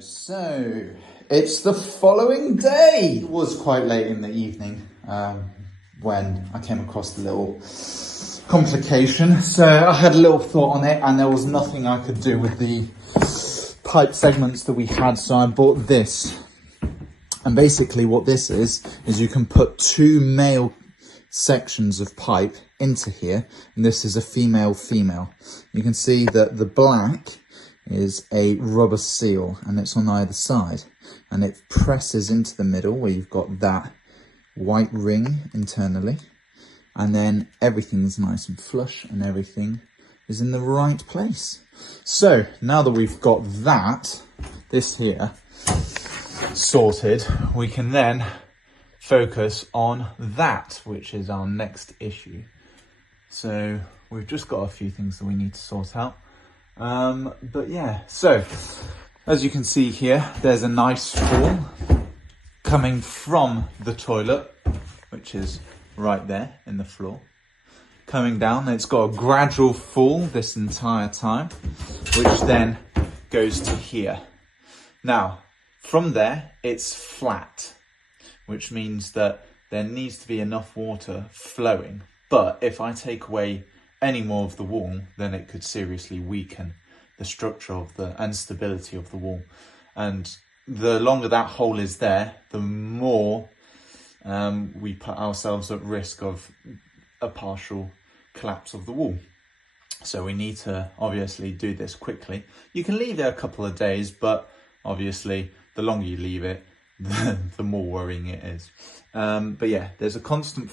So it's the following day. It was quite late in the evening when I came across the little complication. So I had a little thought on it, and there was nothing I could do with the pipe segments that we had. So I bought this. And basically what this is you can put two male sections of pipe into here, and this is a female. You can see that the black is a rubber seal and it's on either side, and it presses into the middle where you've got that white ring internally, and then everything's nice and flush and everything is in the right place. So now that we've got this here sorted, we can then focus on that, which is our next issue. So we've just got a few things that we need to sort out. But yeah, so as you can see here, there's a nice fall coming from the toilet, which is right there in the floor. Coming down, it's got a gradual fall this entire time, which then goes to here. Now, from there, it's flat, which means that there needs to be enough water flowing. But if I take away any more of the wall, then it could seriously weaken the structure of and stability of the wall. And the longer that hole is there, the more we put ourselves at risk of a partial collapse of the wall. So we need to obviously do this quickly. You can leave it a couple of days, but obviously the longer you leave it, the more worrying it is. But yeah, there's a constant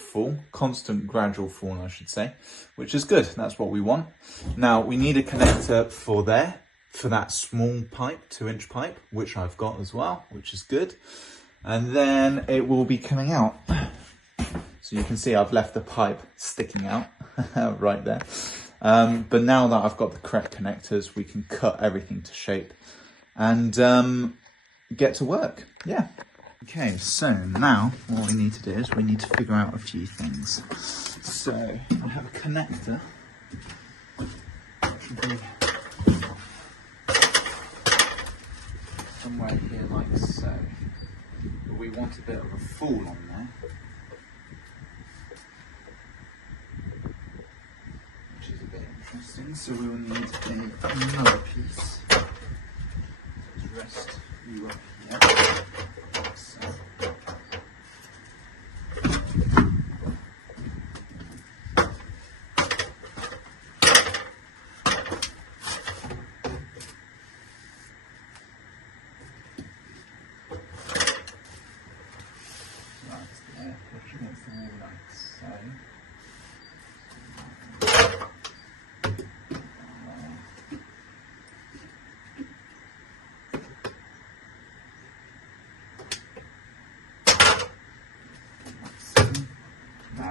gradual fall, I should say, which is good. That's what we want. Now we need a connector for that small pipe, 2-inch pipe, which I've got as well, which is good. And then it will be coming out. So you can see I've left the pipe sticking out right there. But now that I've got the correct connectors, we can cut everything to shape and get to work. Yeah. Okay, so now what we need to do is we need to figure out a few things. So I have a connector, which will be somewhere here like so. But we want a bit of a fall on there, which is a bit interesting. So we will need another piece to rest you up here. So.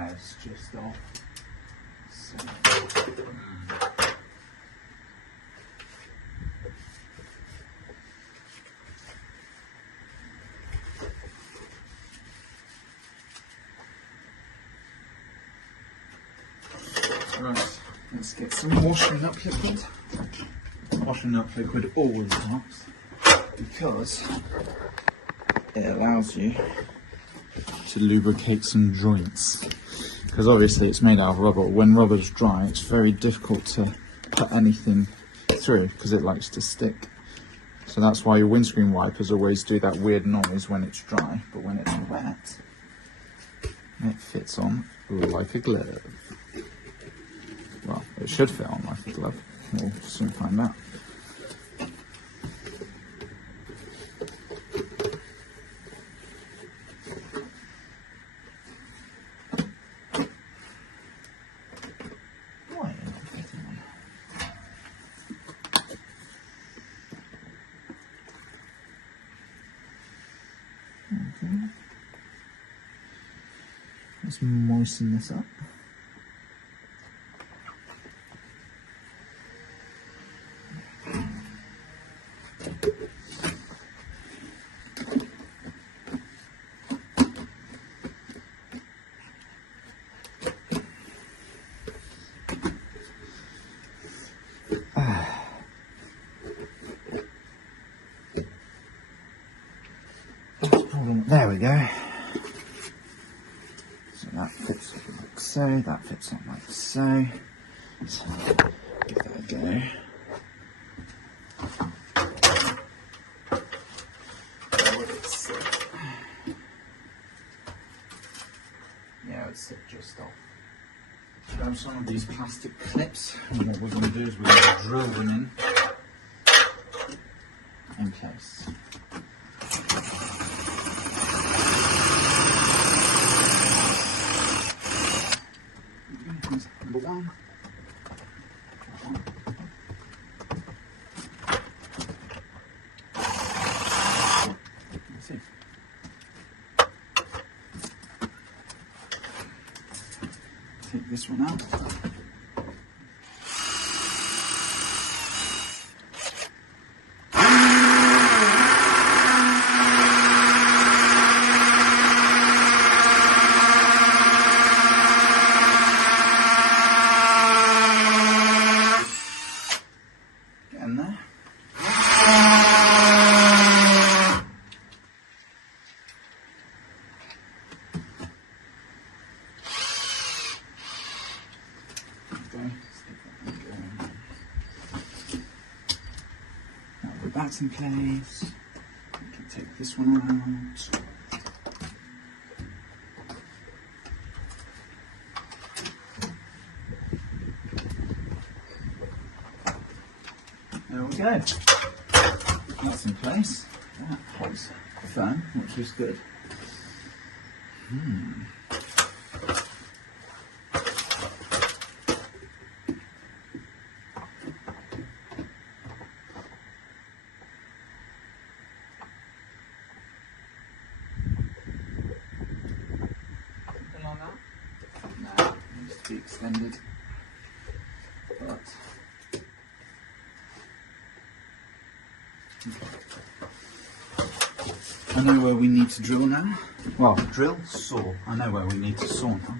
It's just off. So. Right, let's get some washing up liquid. Washing up liquid always helps because it allows you to lubricate some joints. Because obviously it's made out of rubber. When rubber's dry, it's very difficult to put anything through because it likes to stick. So that's why your windscreen wipers always do that weird noise when it's dry, but when it's wet, it fits on like a glove. Well, it should fit on like a glove. We'll soon find out. Let's moisten this up. holding it. There we go. So that fits on like so, that fits on like so. So give that a go. Yeah, it's just off. Grab some of these plastic clips, and what we're going to do is we're going to drill them in place. Here's number one. That's it. Take this one out. Get in there. That's in place. We can take this one out. There we go. That's in place. That holds firm, which is good. No, it needs to be extended. But I know where we need to drill now. Well, drill, saw. I know where we need to saw now.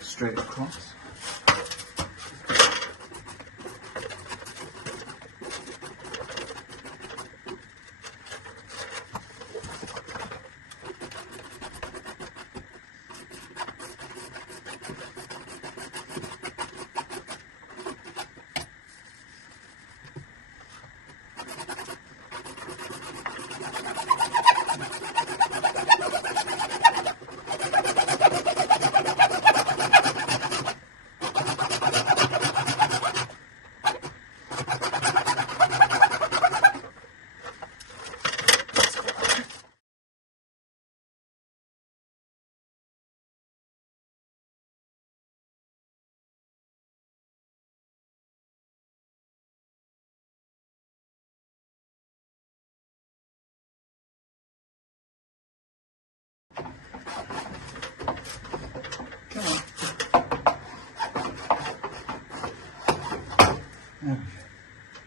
Straight across.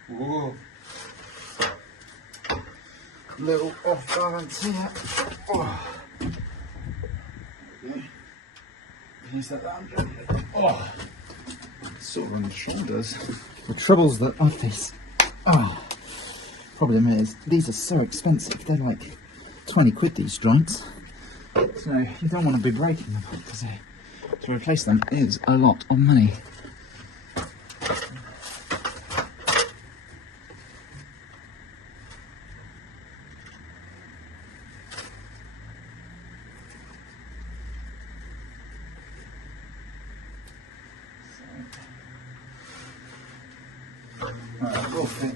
Whoa. Little off balance here. Oh. Okay. Here's that down. Oh. Sort of on the shoulders. The troubles that are this. Oh. Problem is, these are so expensive. They're like 20 quid, these joints. So you don't want to be breaking them because to replace them is a lot of money. Right, we'll fit.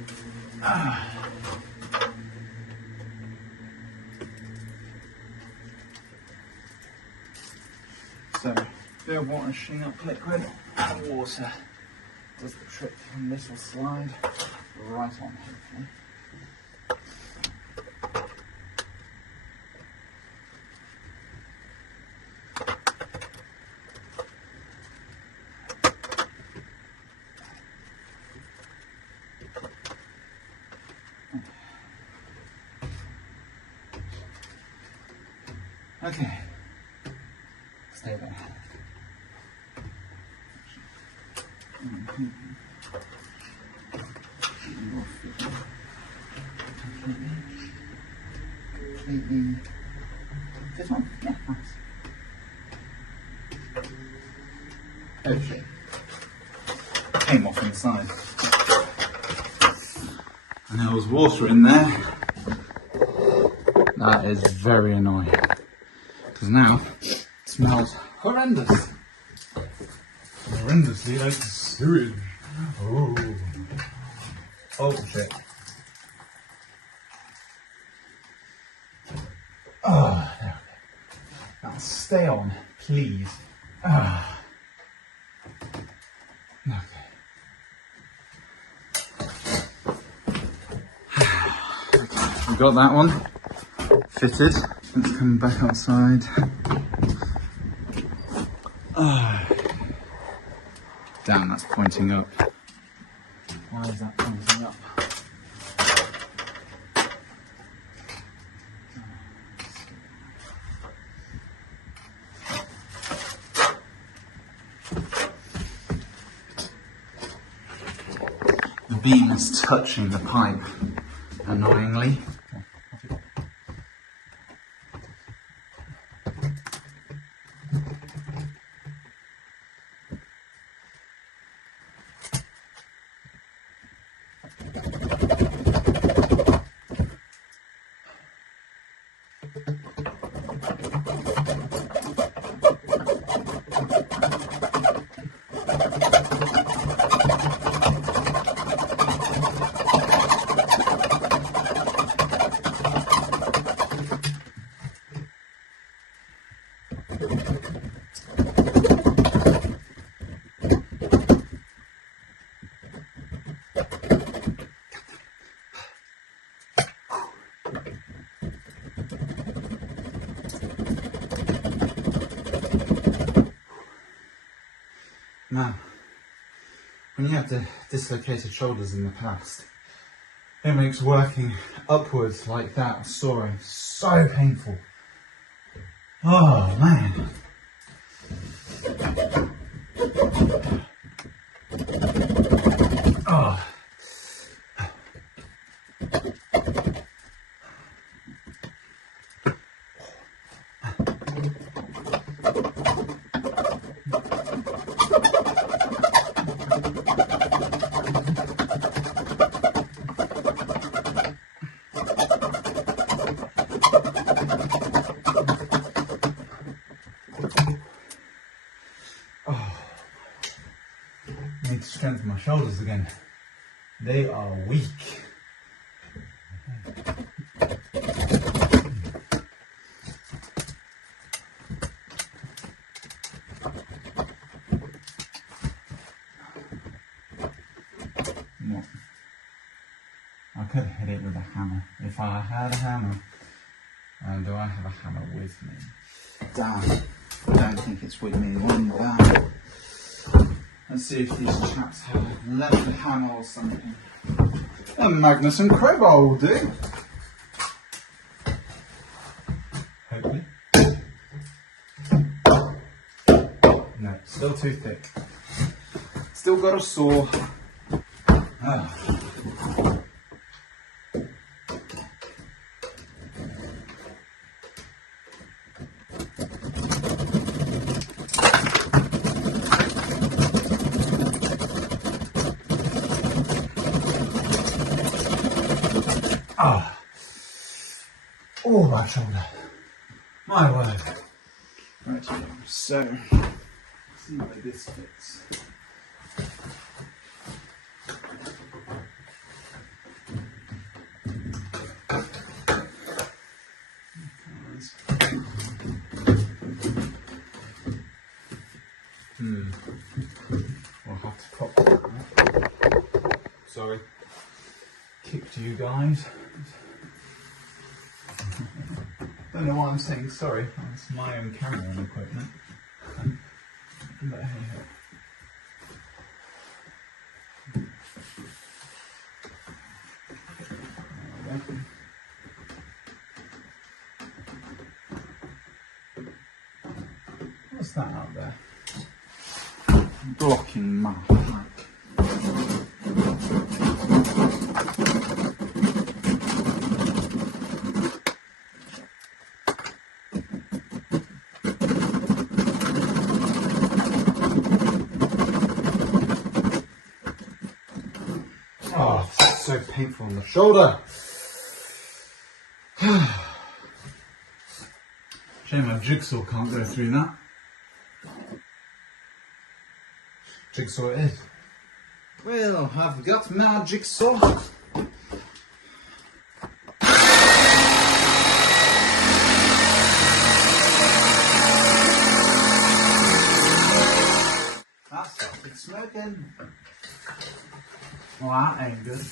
So, bit of water, sheen up liquid, and water does the trick, and this will slide right on, hopefully. Okay. Stay there. Completely. This one? Yeah, nice. Oh shit. Came off inside. And there was water in there. That is very annoying. Because now it smells horrendous. Horrendously like sewage. Oh. Oh shit. Oh, there we go. Now stay on, please. Ah. Okay. We've got that one fitted. Let's come back outside. Ah. Damn, that's pointing up. Why is that pointing up? The beam is touching the pipe, annoyingly. Now, when you have the dislocated shoulders in the past, it makes working upwards like that, soaring, so painful. Oh man. Oh. I need to strengthen my shoulders again. They are weak. What? I could hit it with a hammer. If I had a hammer. Do I have a hammer with me? Damn. I don't think it's with me. One down. Let's see if these chaps have a leather hammer or something. A Magnus and crowbar will do. Hopefully. No, still too thick. Still got a saw. Ah. Oh, my shoulder. My word. Right, so, let's see where this fits. We'll have to prop that up. Sorry. Kicked you guys. Don't know why I'm saying sorry. It's my own camera and equipment. But hey ho. What's that out there? Blocking map. Oh, it's so painful on the shoulder. Shame my jigsaw can't go through that. Jigsaw it is. Well, I've got my jigsaw. That's fucking smoking. Well, that ain't good.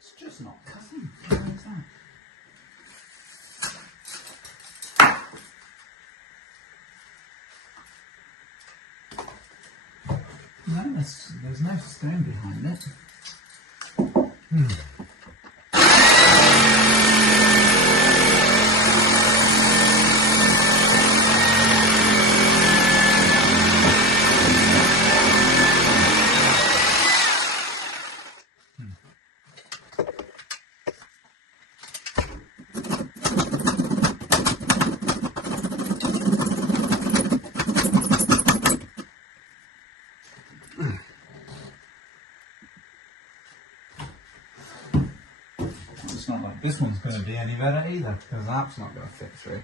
It's just not cutting. What is that? No, there's no stone behind it. It's not like this one's going to be any better either, because that's not going to fit through.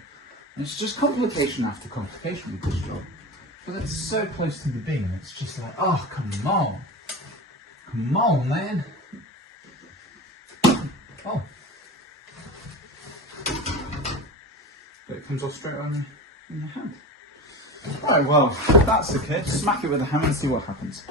It's just complication after complication with this job. But it's so close to the beam, it's just like, oh, come on. Come on, man. Oh. But it comes off straight on in your hand. Right, well, that's okay. Smack it with a hammer and see what happens.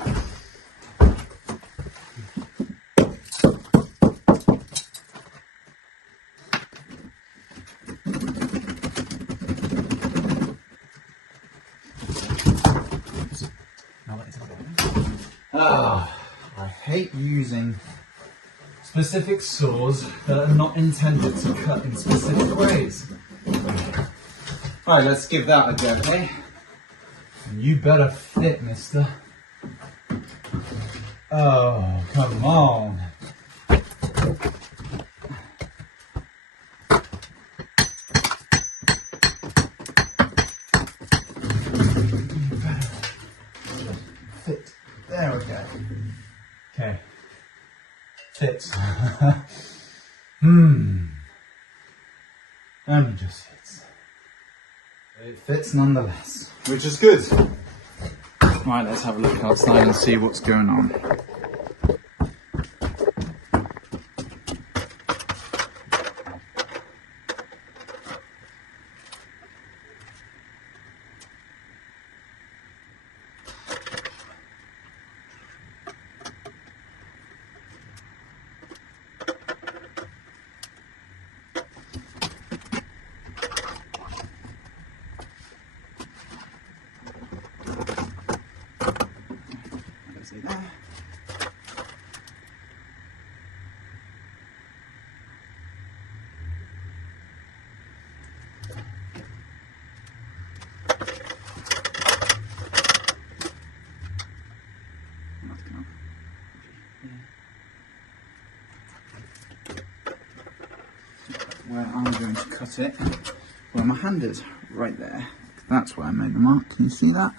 I hate using specific saws that are not intended to cut in specific ways. Right, let's give that a go, eh? And you better fit, mister. Oh, come on. Fit. There we go. Okay. Fits. Only just fits. It fits nonetheless, which is good. Right, let's have a look outside and see what's going on. There. Where I'm going to cut it, where my hand is, right there. That's where I made the mark. Can you see that?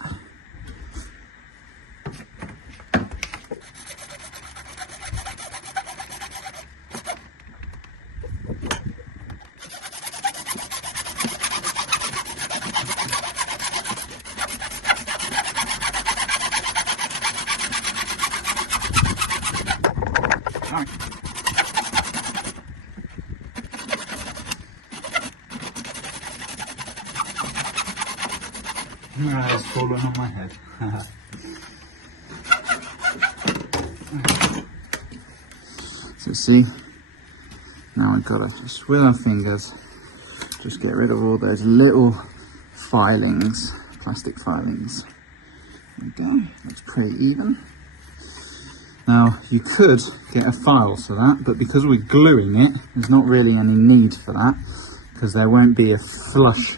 It's falling on my head. So see, now I've got to just with our fingers, just get rid of all those little filings, plastic filings. There we go, looks pretty even. Now, you could get a file for that, but because we're gluing it, there's not really any need for that, because there won't be a flush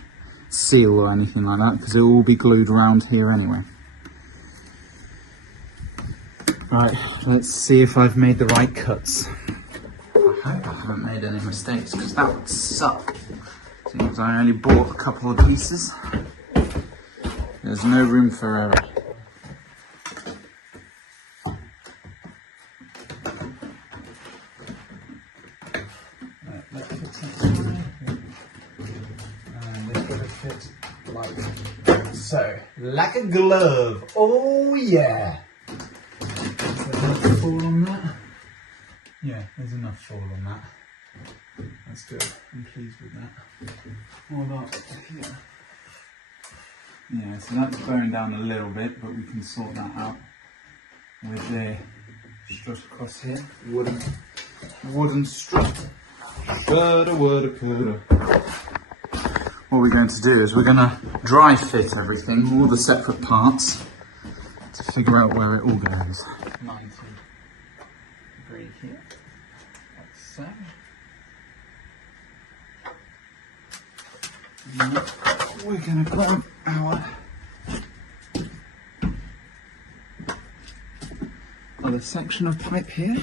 seal or anything like that, because it will all be glued around here anyway. Right, let's see if I've made the right cuts. I hope I haven't made any mistakes, because that would suck. Seems I only bought a couple of pieces. There's no room for error. So, like a glove. Oh yeah. Is there enough fall on that? Yeah, there's enough fall on that. That's good. I'm pleased with that. What about here? Yeah, so that's going down a little bit, but we can sort that out with the strut across here. Wooden strut. What we're going to do is we're going to dry fit everything, all the separate parts, to figure out where it all goes. 90 degree here, like so. And we're going to grab our other section of pipe here.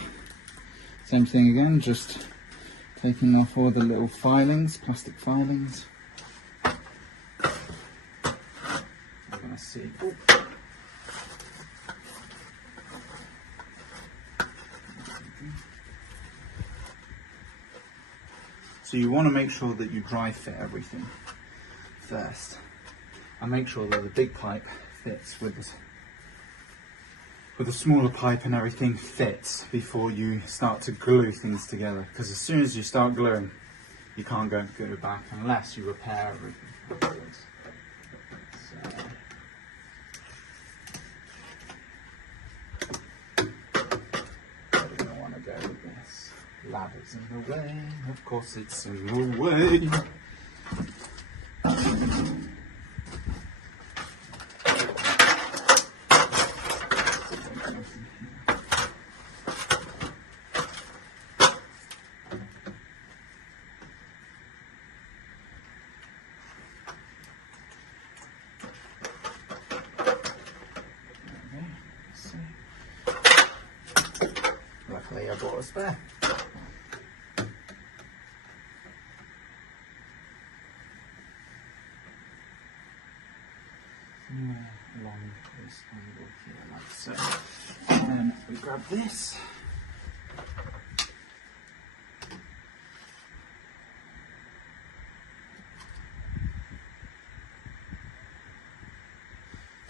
Same thing again, just taking off all the little filings, plastic filings. See. So you want to make sure that you dry fit everything first, and make sure that the big pipe fits with the smaller pipe, and everything fits before you start to glue things together. Because as soon as you start gluing, you can't go back unless you repair everything afterwards. Ladder's in the way, of course it's in the way. Luckily I bought a spare. Along this angle here, like so. And then we grab this.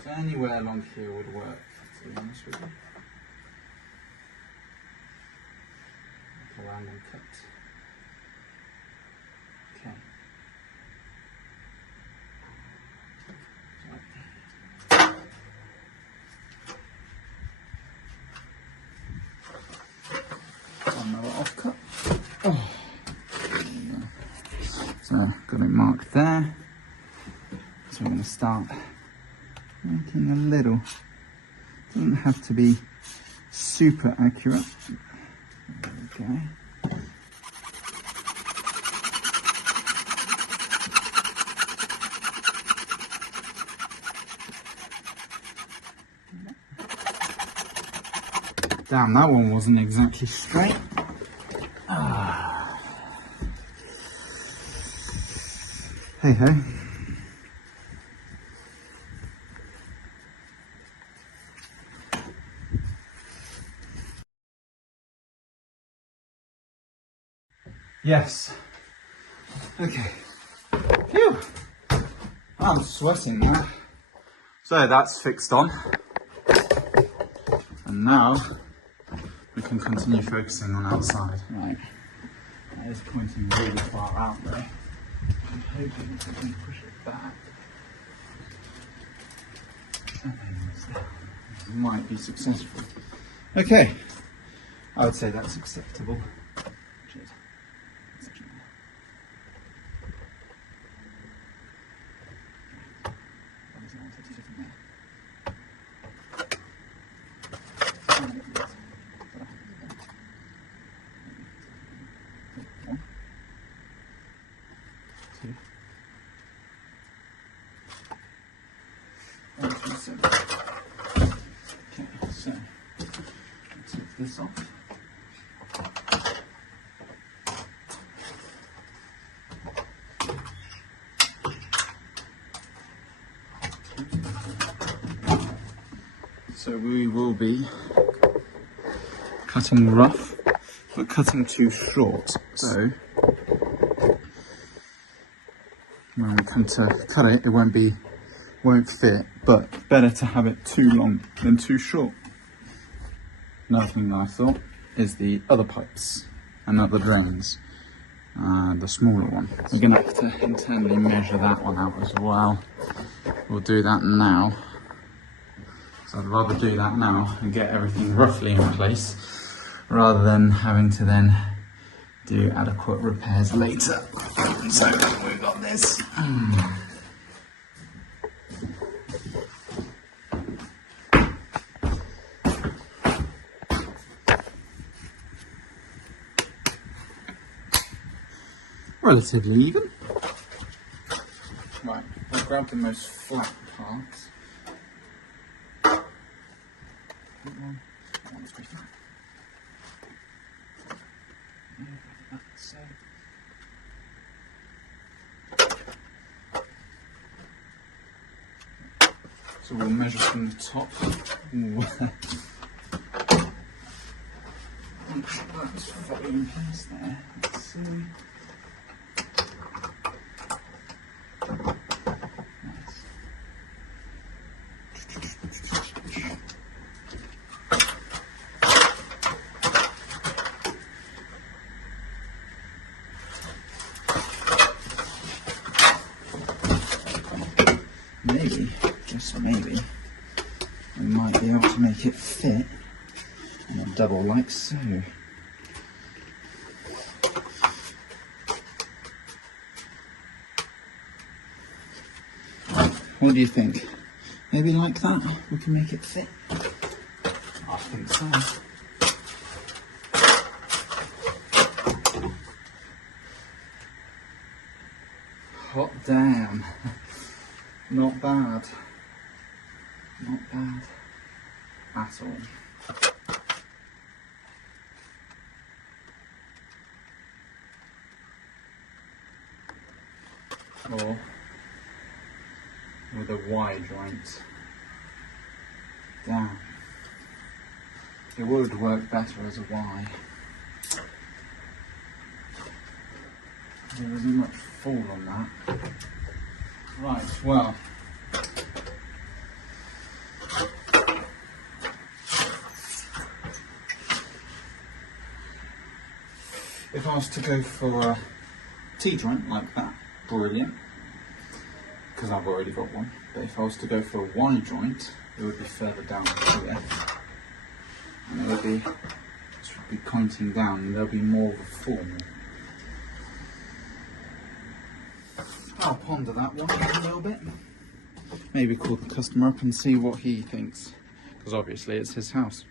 So anywhere along here would work, to be honest with you. Like a random cut. Okay. Another off cut. Oh. So got it marked there. So we're going to start making a little. Doesn't have to be super accurate. Okay. Damn, that one wasn't exactly straight. Hey ho. Yes. Okay. Phew. I'm sweating now. So that's fixed on. And now we can continue focusing on outside. Right. That is pointing really far out there. I'm hoping I can push it back. And then it's down. It might be successful. Okay. I would say that's acceptable. Cheers. this off. So we will be cutting rough, but cutting too short. So when we come to cut it, it won't fit, but better to have it too long than too short. Another thing that I thought is the other pipes and other drains, the smaller one. We're gonna have to internally measure that one out as well. We'll do that now. So I'd rather do that now and get everything roughly in place rather than having to then do adequate repairs later. So we've got this. Relatively even. Right, I'll grab the most flat parts. That one's pretty flat. So we'll measure from the top. That's fully in place there. Let's see. Maybe, just maybe, we might be able to make it fit on a double like so. What do you think? Maybe like that, we can make it fit? I think so. Hot damn. Not bad. Not bad at all. Or with a Y joint. Damn. It would work better as a Y. There isn't much fall on that. Right, well. If I was to go for a T-joint like that, brilliant, because I've already got one. But if I was to go for a Y joint, it would be further down here, and it would be pointing down, and there'll be more of a form. I'll ponder that one a little bit. Maybe call the customer up and see what he thinks, because obviously it's his house.